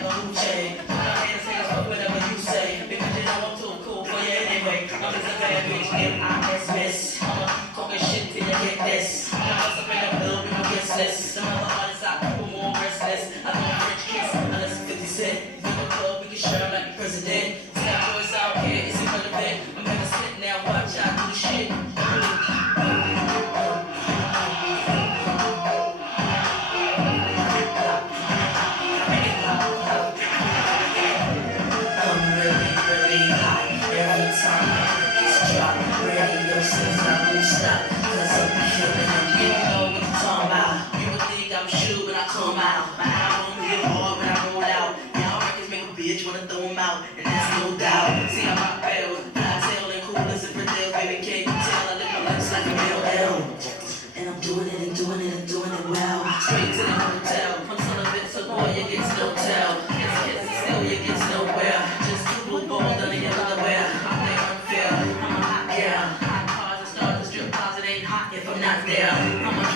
like a food chain. My hands say fuck whatever you say. Because you know I'm too cool for you anyway. I'm just a bad bitch, M-I-S-S. I'ma keep talking shit till you get this. I'm up in the blue, people get sliss. Some other artists out, people more restless. I don't French kiss unless it's 50 Cent. In the club, we can share like the president. Snap boys out here, it's irrelevant. I'm gonna sit now, watch out, do the shit. Wanna throw them out, and that's no doubt. See how my bells, fly tail and cool as a Brazil, baby, can't you tell? I live my life like a real L. And I'm doing it and doing it and doing it well. Straight to the hotel, from some of it, so boy, you get no tell. It's still, you get nowhere. Just two blue balls under your underwear. I think I'm fair, I'm a hot girl. Hot cars and stars and strip cars, it ain't hot if I'm not there. I'm a